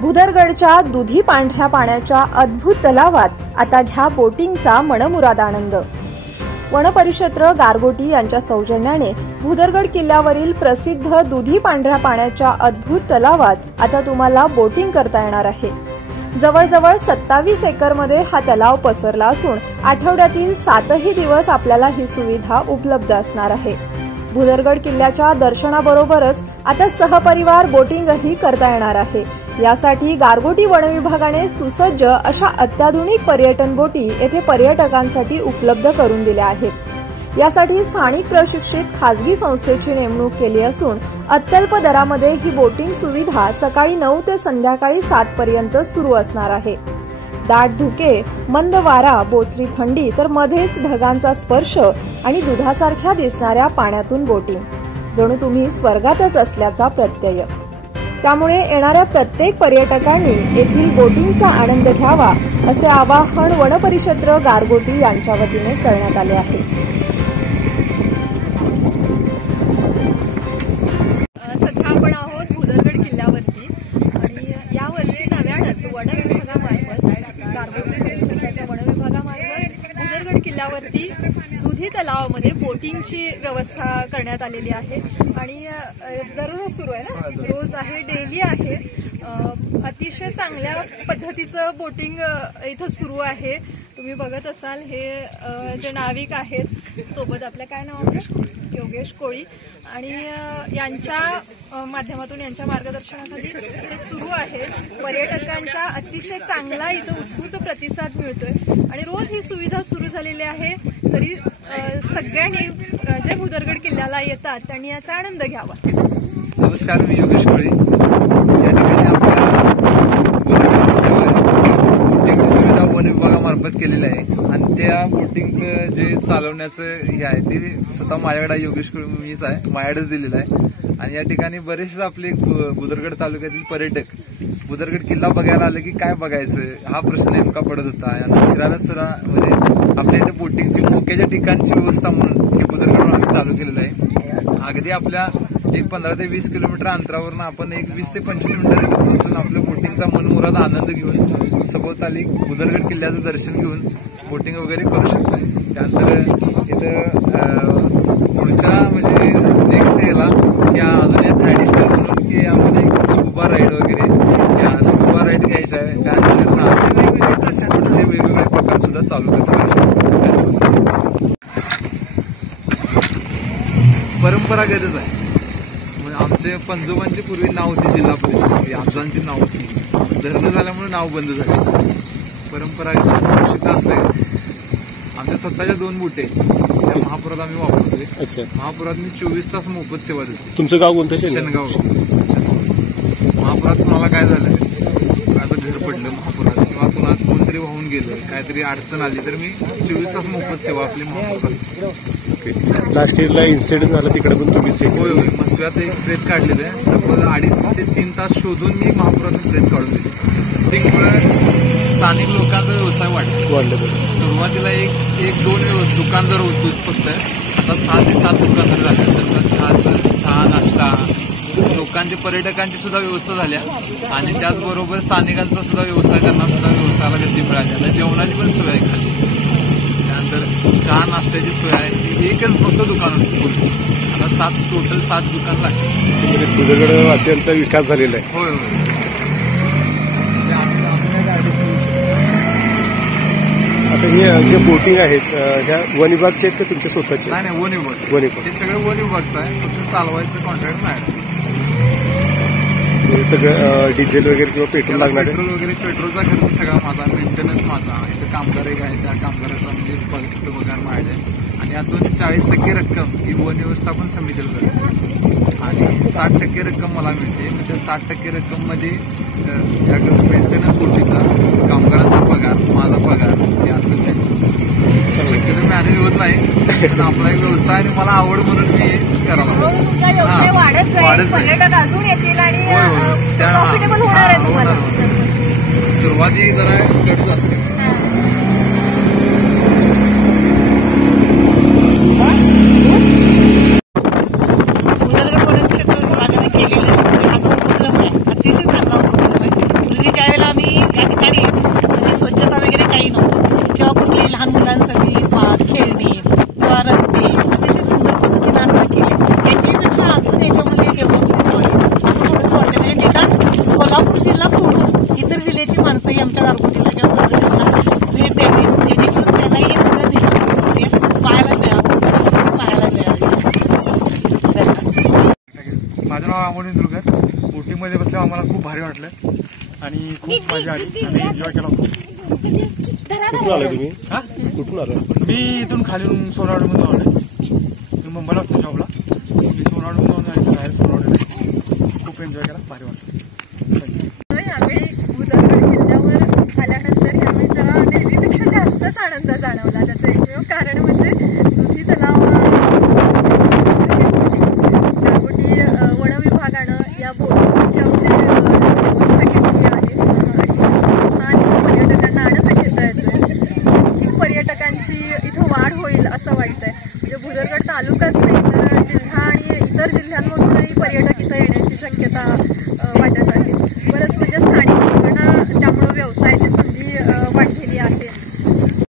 भुदरगडच्या दुधी पांढऱ्या पाण्याच्या अद्भुत तलावात आता घ्या बोटिंगचा मनमुराद आनंद। वनपरिक्षेत्र गारगोटी यांच्या सौजन्याने भुदरगड किल्ल्यावरील प्रसिद्ध दुधी पांढऱ्या पाण्याच्या अद्भुत तलावात आता तुम्हाला बोटिंग करता येणार आहे। जवळजवळ 27 एकरमध्ये हा तलाव पसरला असून आठवड्यातील 7ही दिवस आपल्याला ही सुविधा उपलब्ध असणार आहे। भुदरगड किल्ल्याच्या दर्शनाबरोबरच आता सहपरिवार बोटिंगही करता येणार आहे। यासाठी गारगोटी वनविभागाने सुसज्ज अशा अत्याधुनिक पर्यटन बोटी येथे पर्यटकांसाठी उपलब्ध करून दिल्या आहेत। यासाठी स्थानिक प्रशिक्षित खासगी संस्थेची नेमणूक केली असून अत्यल्प दरामध्ये ही बोटिंग सुविधा सकाळी 9 ते संध्याकाळी 7 पर्यंत सुरू असणार आहे। दाट धुके, मंद वारा, बोचरी थंडी तर मध्येच ढगांचा स्पर्श आणि दुधासारख्या दिसणाऱ्या पाण्यातून बोटिंग जणू तुम्ही स्वर्गातच असल्याचा प्रत्यय। त्यामुळे येणाऱ्या प्रत्येक पर्यटकांनी येथील बोटिंगचा आनंद घ्यावा असे आवाहन वनपरिक्षेत्र गारगोटी यांच्या वतीने करण्यात आले आहे। सध्या आपण आहोत भुदरगड किल्ल्यावरती आणि यावर्षी नव्यानच वनविभागामार्फत भुदरगड किल्ल्यावरती दुधी तलावामध्ये बोटिंगची व्यवस्था करण्यात आलेली आहे आणि दररोज सुरू आहे ना, रोज आहे, डेली आहे। अतिशय चांगल्या पद्धतीचं बोटिंग इथं सुरू आहे। तुम्ही बघत असाल हे जे नाविक आहेत सोबत, आपल्या काय नाव आहे, योगेश कोळी, आणि यांच्या माध्यमातून यांच्या मार्गदर्शनाखाली हे सुरू आहे। पर्यटकांचा अतिशय चांगला इथं उत्स्फूर्त प्रतिसाद मिळतोय आणि रोज ही सुविधा सुरू झालेली आहे। तरी सगळ्यांनी जे भुदरगड किल्ल्याला येतात त्यांनी याचा आनंद घ्यावा। नमस्कार, मी योगेश कोळी। या ठिकाणी आपल्या बोटिंगची सुविधा वन विभागामार्फत केलेली आहे आणि त्या बोटिंगचं जे चालवण्याचं हे आहे ते स्वतः माझ्याकडे योगेश कोळी मीच आहे, माझ्याकडेच दिलेलं आहे। आणि या ठिकाणी बरेचसे आपले भुदरगड तालुक्यातील पर्यटक भुदरगड किल्ला बघायला आले की काय बघायचं हा प्रश्न नेमका पडत होता। आणि फिरायला सुद्धा म्हणजे आपल्या इथे बोटिंगची मोक्याच्या ठिकाणची व्यवस्था म्हणून हे भुदरगड आम्ही चालू केलेलं आहे। अगदी आपल्या एक 15 ते 20 किलोमीटर अंतरावरून आपण एक 20 ते 25 मिनिटात पोहोचून आपल्या बोटिंगचा मनमुराद आनंद घेऊन सभोवताली भुदरगड किल्ल्याचं दर्शन घेऊन बोटिंग वगैरे करू शकतो। त्यानंतर इथं पुढच्या म्हणजे नेक्स्ट डेला या अजून एक ऍडिशनल म्हणून की आपण एक स्कुबा राईड वगैरे या स्कुबा राईड घ्यायचा आहे। त्यानंतर वॉटर स्पोर्ट्सचे वेगवेगळे प्रकार सुद्धा चालू करणार आहे। परंपरागतच आहे, आमचे पंजोबांची पूर्वी नाव होती जिल्हा परिषदेची, आमदारांची नाव होती, धरण झाल्यामुळे नाव बंद झाले। परंपरागत असले आमच्या स्वतःच्या 2 बोटे त्या महापुरात आम्ही वापरतोय। महापुरात मी 24 तास मोफत सेवा देते। तुमचं गाव कोणतं? शेनगाव। महापुरात कुणाला काय झालं, माझं घर पडलं महापुरात किंवा कुणाला कोणतरी वाहून गेलं, काहीतरी अडचण आली तर मी 24 तास मोफत सेवा आपली महापुरात असते। लास्ट इयरला इन्सिडेंट झाला तिकडे पण तुम्ही होय होय, मसव्यात एक प्रेत काढलेलं आहे। तब्बल 2.5 ते 3 तास शोधून मी महापुरातून प्रेत काढून दिले। त्यामुळे स्थानिक लोकांचा व्यवसाय वाढला। सुरुवातीला एक 2 दुकानदार होतो फक्त, आता 6 ते 7 दुकानदार झाले। त्यांचा चहा नाश्ता, लोकांच्या पर्यटकांची सुद्धा व्यवस्था झाल्या आणि त्याचबरोबर स्थानिकांचा सुद्धा व्यवसाय, त्यांना सुद्धा व्यवसायाला गती मिळाली। आता जेवणाची पण सोय आहे खाली, त्यानंतर चहा नाश्त्याची सोय आहे। एकच फक्त दुकान होती, आता टोटल 7 दुकान लागले। भुदरगड वासियांचा विकास झालेला आहे। होय होय। आता हे जे बोटिंग आहेत ह्या वन विभागचे आहेत का तुमच्या स्वतःचे? नाही, वन विभाग। हे सगळं वन विभागचं आहे, फक्त चालवायचं कॉन्ट्रॅक्ट नाही। सगळं डिझेल वगैरे किंवा पेट्रोल लागणार? पेट्रोल वगैरे, पेट्रोलचा खर्च सगळा माझा, मेंटेनन्स माझा। इथं कामगार एक आहे, त्या कामगाराचा म्हणजे पगार माझ्या आहे आणि यातून 40% रक्कम ही वन व्यवस्थापन समितीला जाते आणि 60% रक्कम मला मिळते। त्या 60% रक्कम मध्ये या मेंटेनन्स बोटीचा, कामगारांचा पगार, माझा पगार हे असं शक्यतो मॅनेज होत नाही, पण आपला एक व्यवसाय आणि मला आवड म्हणून मी करावा। पर्यटक अजून येतील आणि प्रॉफिटेबल होणार आहे तुम्हाला। सुरुवाती जरा कठीण असते। भुदरगड वनक्षेत्र विभागाने केलेला हा जो उपक्रम आहे अतिशय चांगला उपक्रम आहे। अमोल इंदुरकर. बोटिंगमध्ये बसल्यावर आम्हाला खूप भारी वाटलं आणि खूप मजा आली. आम्ही एन्जॉय केला खूप. कुठून आले तुम्ही? हा, कुठून आले? मी इथून खाली सोनावडमधून आलोय. मी मुंबईला असतो जॉबला. मी सोनावडमधून आणि बाहेर सोनावडला खूप एन्जॉय केला, भारी वाटलं. यावेळी भुदरगड किल्ल्यावर आल्यानंतर यावेळी जरा नेहमीपेक्षा जास्तच आनंद जाणवला. त्याचं एकमेव कारण म्हणजे दुधी तलावावर गारगोटी वन विभागानं या बोटिंगची आमची व्यवस्था केलेली आहे आणि छान इथं पर्यटकांना आनंद घेता येतोय. आणखी पर्यटकांची इथं वाढ होईल असं वाटतंय. म्हणजे भुदरगड तालुकाच नाही तर जिल्हा आणि इतर जिल्ह्यांमधूनही पर्यटक इथं येण्याची शक्यता